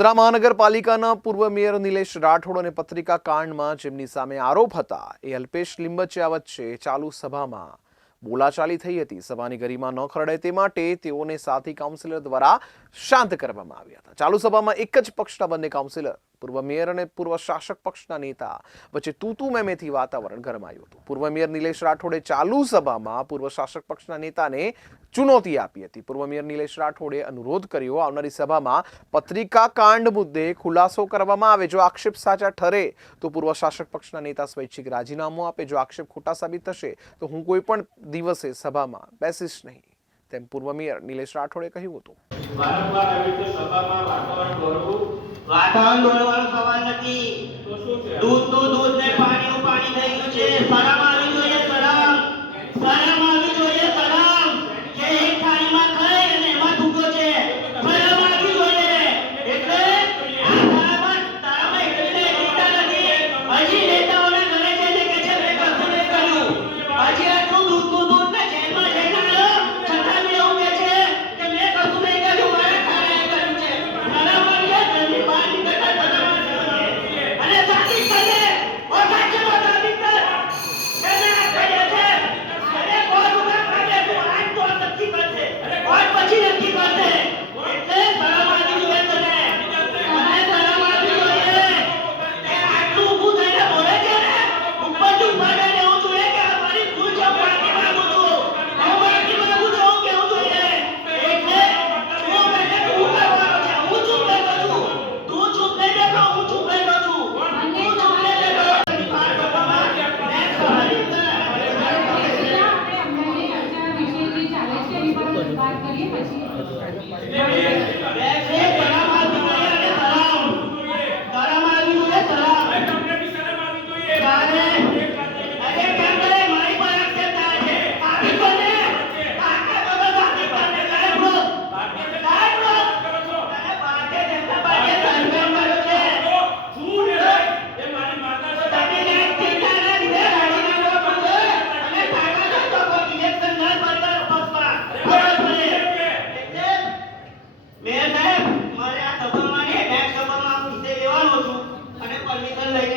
વડોદરા મહાનગરપાલિકાના પૂર્વ મેયર નિલેશ રાઠોડ અને પત્રિકા કાંડમાં જેમની સામે આરોપ હતા એ અલ્પેશ લિંબચિયા વચ્ચે ચાલુ સભામાં બોલાચાલી થઈ હતી। સભાની ગરિમા ન ખરડે તે માટે તેઓને સાથી કાઉન્સિલર દ્વારા શાંત કરવામાં આવ્યા હતા। ચાલુ સભામાં એક જ પક્ષના બંને કાઉન્સિલર પૂર્વ મેયર અને પૂર્વ શાસક પક્ષના નેતા વચ્ચે તૂતુ મેમેથી વાતાવરણ ગરમાયું હતું। પૂર્વ મેયર નિલેશ રાઠોડે ચાલુ સભામાં પૂર્વ શાસક પક્ષના નેતાને ચુનૌતી આપી હતી। પૂર્વ મેયર નિલેશ રાઠોડે અનુરોધ કર્યો આવનારી સભામાં પત્રિકા કાંડ મુદ્દે ખુલાસો કરવામાં આવે। જો આક્ષેપ સાચા ઠરે તો પૂર્વ શાસક પક્ષના નેતા સ્વૈચ્છિક રાજીનામું આપે। જો આક્ષેપ ખોટા સાબિત થશે તો હું કોઈ પણ દિવસે સભામાં બેસીશ નહીં તેમ પૂર્વ મેયર નિલેશ રાઠોડે કહ્યું હતું। વારંવાર આવી રીતે સભામાં વાતાવરણ દોડવાનો સવાલ નથી। તો શું છે? દૂધનું દૂધ ને પાણીનું પાણી થઈ ગયું છે। શરમ આવી જોઈએ, શરમ આવી જોઈએ, શરમ કે એક થાળીમાં ખાય અને એમાં થૂકો છે। શરમ આવી જોઈએ। એટલે આ તારામાં એટલે એકતા નથી। હજી નેતાઓને ઘરે જઈને કે છે મેં કશું નહીં કર્યું। હજી આટલું દૂધનું દૂધ ને જેલમાં જઈને આવ્યો છતાં બી એવું કે છે કે મેં કશું નહીં કર્યું, મારા ખાનાએ કર્યું છે। શરમ આવી જાય, ઘરની બહાર નીકળતા શરમ આવી જોઈએ। અને સાબિત કરે, ઓ સાચો સાબિત કર કે મેં આ કર્યું છે। અરે કોણ ઉભા કરે? તું આજ તો નક્કી કરશે, કોણ પછી નક્કી કરશે। એટલે શરમ આવી જોઈએ તને, મને શરમ આવી જોઈએ કે આટલું ઊભું થઈને બોલે છે ને, ઉપરથી ઉભા રહીને એવું જોઈએ કે આ મારી ભૂલ છે, હું માફી માંગુ છું, હું માફી માંગુ છું એવું કહેવું જોઈએ। એટલે શું મને તું કરવાનો છે? હું ચૂપ બેઠો છું, તું ચૂપ નહીં બેઠો, હું ચૂપ બેઠો છું, તું ચૂપ નહીં બેઠો। મેં સાહેબ મારે આ સભામાં ને નેક્સ્ટ સભામાં હું હિસ્સે લેવાનો છું અને પરમિશન લઈ